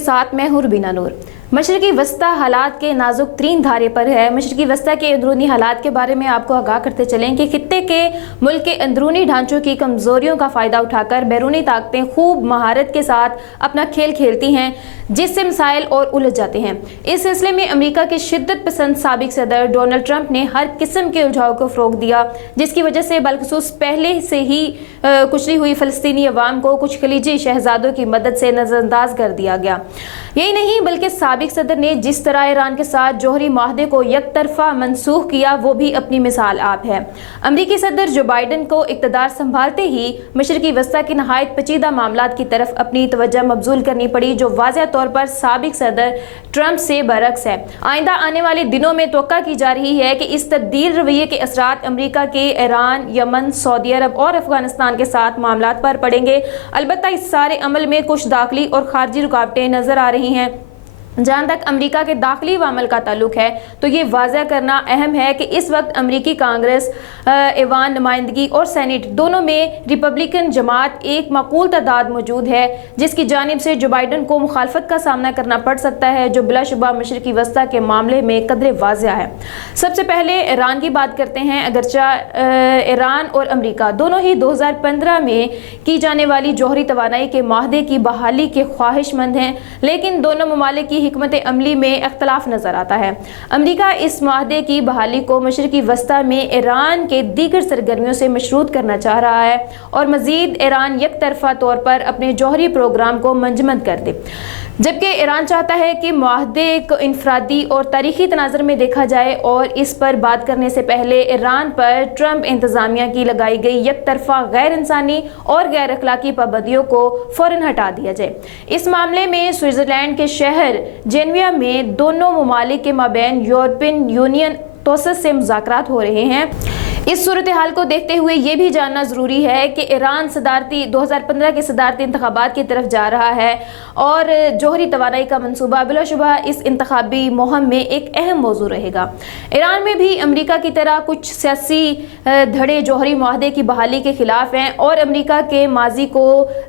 के साथ मैं हूं रुबीना नूर। मशरकी वस्ता हालात के नाजुक तरीन धारे पर है। मशरकी वस्ता के अंदरूनी हालात के बारे में आपको आगाह करते चलें कि खित्ते के मुल्क के अंदरूनी ढांचों की कमज़ोरियों का फ़ायदा उठाकर बैरूनी ताकतें खूब महारत के साथ अपना खेल खेलती हैं, जिससे मसाइल और उलझ जाते हैं। इस सिलसिले में अमेरिका के शिद्दत पसंद साबिक सदर डोनाल्ड ट्रंप ने हर किस्म के उलझाव को फ़रोग़ दिया, जिसकी वजह से बलखसूस पहले से ही कुचली हुई फ़लस्तीनी अवाम को कुछ खलीजी शहजादों की मदद से नज़रअंदाज कर दिया गया। यही नहीं बल्कि साबिक सदर ने जिस तरह ईरान के साथ जौहरी माहदे को एक तरफा मनसूख किया, वो भी अपनी मिसाल आप है। अमरीकी सदर जो बाइडन को इक़्तिदार संभालते ही मशरकी वस्ता की नहायत पेचीदा मामलात की तरफ अपनी तवज्जो मबजूल करनी पड़ी, जो वाज़ेह तौर पर साबिक सदर ट्रंप से बरअक्स है। आइंदा आने वाले दिनों में तवक्का की जा रही है कि इस तब्दील रवैये के असरात अमरीका के ईरान, यमन, सऊदी अरब और अफगानिस्तान के साथ मामलात पर पड़ेंगे। अलबत्ता इस सारे अमल में कुछ दाखिली और खारजी रुकावटें नजर आ रही हैं। जहाँ तक अमेरिका के दाखिली अमल का ताल्लुक है, तो ये वाज़ेह करना अहम है कि इस वक्त अमेरिकी कांग्रेस, ऐवान नुमाइंदगी और सेनेट दोनों में रिपब्लिकन जमात एक माकूल तादाद मौजूद है, जिसकी जानिब से जो बाइडन को मुखालफत का सामना करना पड़ सकता है, जो बिलाशुबा मशरकी वस्ता के मामले में कदरे वाज़ेह है। सबसे पहले ईरान की बात करते हैं। अगरचा ईरान और अमेरिका दोनों ही 2015 में की जाने वाली जौहरी तवानाई के माहदे की बहाली के ख्वाहिशमंद हैं, लेकिन दोनों ममालिक की हिकमत अमली में इख्तलाफ नजर आता है। अमेरिका इस माहदे की बहाली को मशरकी वस्ता में ईरान के दीगर सरगर्मियों से मशरूत करना चाह रहा है और मजीद ईरान एक तरफा तौर पर अपने जौहरी प्रोग्राम को मंजमद कर दे, जबकि ईरान चाहता है कि माहदे को इनफरादी और तारीखी तनाज़र में देखा जाए। और इस पर बात करने से पहले ईरान पर ट्रंप इंतज़ामिया की लगाई गई एक तरफा गैर इंसानी और गैर अखलाकी पाबंदियों को फ़ौरन हटा दिया जाए। इस मामले में स्विट्ज़रलैंड के शहर जेनेवा में दोनों ममालिक के माबैन यूरोपियन यूनियन तोसत से मुज़ाकरात हो रहे हैं। इस सूरत हाल को देखते हुए ये भी जानना ज़रूरी है कि ईरान सदारती 2015 के सदारती इंतखाबात की तरफ जा रहा है और जौहरी तवानाई का मनसूबा बिलाशुबा इस इंतखाबी मुहिम में एक अहम मौजू रहेगा। ईरान में भी अमेरिका की तरह कुछ सियासी धड़े जौहरी माहदे की बहाली के खिलाफ हैं और अमेरिका के माजी को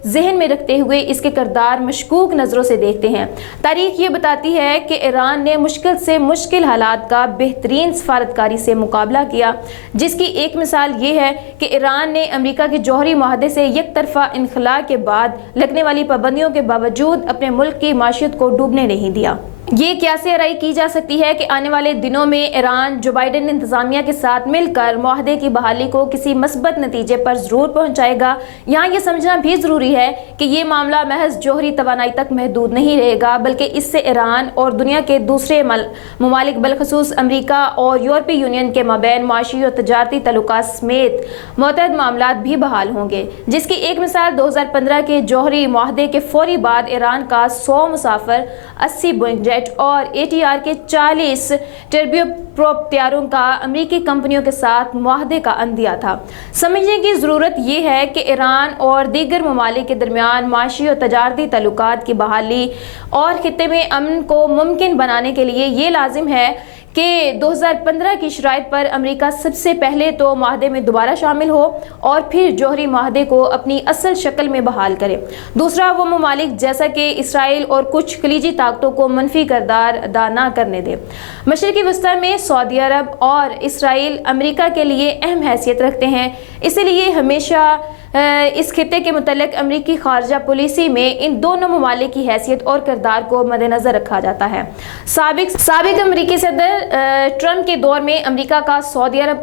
जहन में रखते हुए इसके किरदार मशकूक नज़रों से देखते हैं। तारीख ये बताती है कि ईरान ने मुश्किल से मुश्किल हालात का बेहतरीन सफारतकारी से मुकाबला किया, जिसकी एक मिसाल ये है कि ईरान ने अमेरिका के जौहरी माहदे से एक तरफा इनखला के बाद लगने वाली पाबंदियों के बावजूद अपने मुल्क की माशियत को डूबने नहीं दिया। ये कैसे राय की जा सकती है कि आने वाले दिनों में ईरान जो बाइडन इंतज़ामिया के साथ मिलकर माहदे की बहाली को किसी मस्बत नतीजे पर ज़रूर पहुँचाएगा। यहाँ ये समझना भी ज़रूरी है कि ये मामला महज जौहरी तवानाई तक महदूद नहीं रहेगा, बल्कि इससे ईरान और दुनिया के दूसरे ममालिक बलखसूस अमेरिका और यूरोपीय यूनियन के माबैन माशी और तजारती तल्लुकात समेत मुतअद्दिद मामलात भी बहाल होंगे, जिसकी एक मिसाल 2015 के जौहरी माहदे के फौरी बाद ईरान का 100 मुसाफिर, 80 बोइंग जेट और ATR के 40 टर्बोप्रोप तैयारों का अमेरिकी कंपनियों के साथ मुआहदे का अंदिया था। समझने की ज़रूरत यह है कि ईरान और दीगर ममालिक के दरमियान माशी और तजारती तल्लुकात की बहाली और खित्ते में अमन को मुमकिन बनाने के लिए ये लाजिम है कि 2015 की शराइत पर अमेरिका सबसे पहले तो माहदे में दोबारा शामिल हो और फिर जौहरी माहदे को अपनी असल शक्ल में बहाल करे। दूसरा, वो ममालिक जैसा कि इसराइल और कुछ खलीजी ताकतों को मनफी किरदार अदा न करने दे। मशरकी वस्ता में सऊदी अरब और इसराइल अमेरिका के लिए अहम हैसियत रखते हैं, इसीलिए हमेशा इस खित्ते के मुतल्लिक अमेरिकी खारजा पॉलिसी में इन दोनों ममालिक की हैसियत और किरदार को मद्देनज़र रखा जाता है। साबिक अमेरिकी सदर ट्रंप के दौर में अमेरिका का सऊदी अरब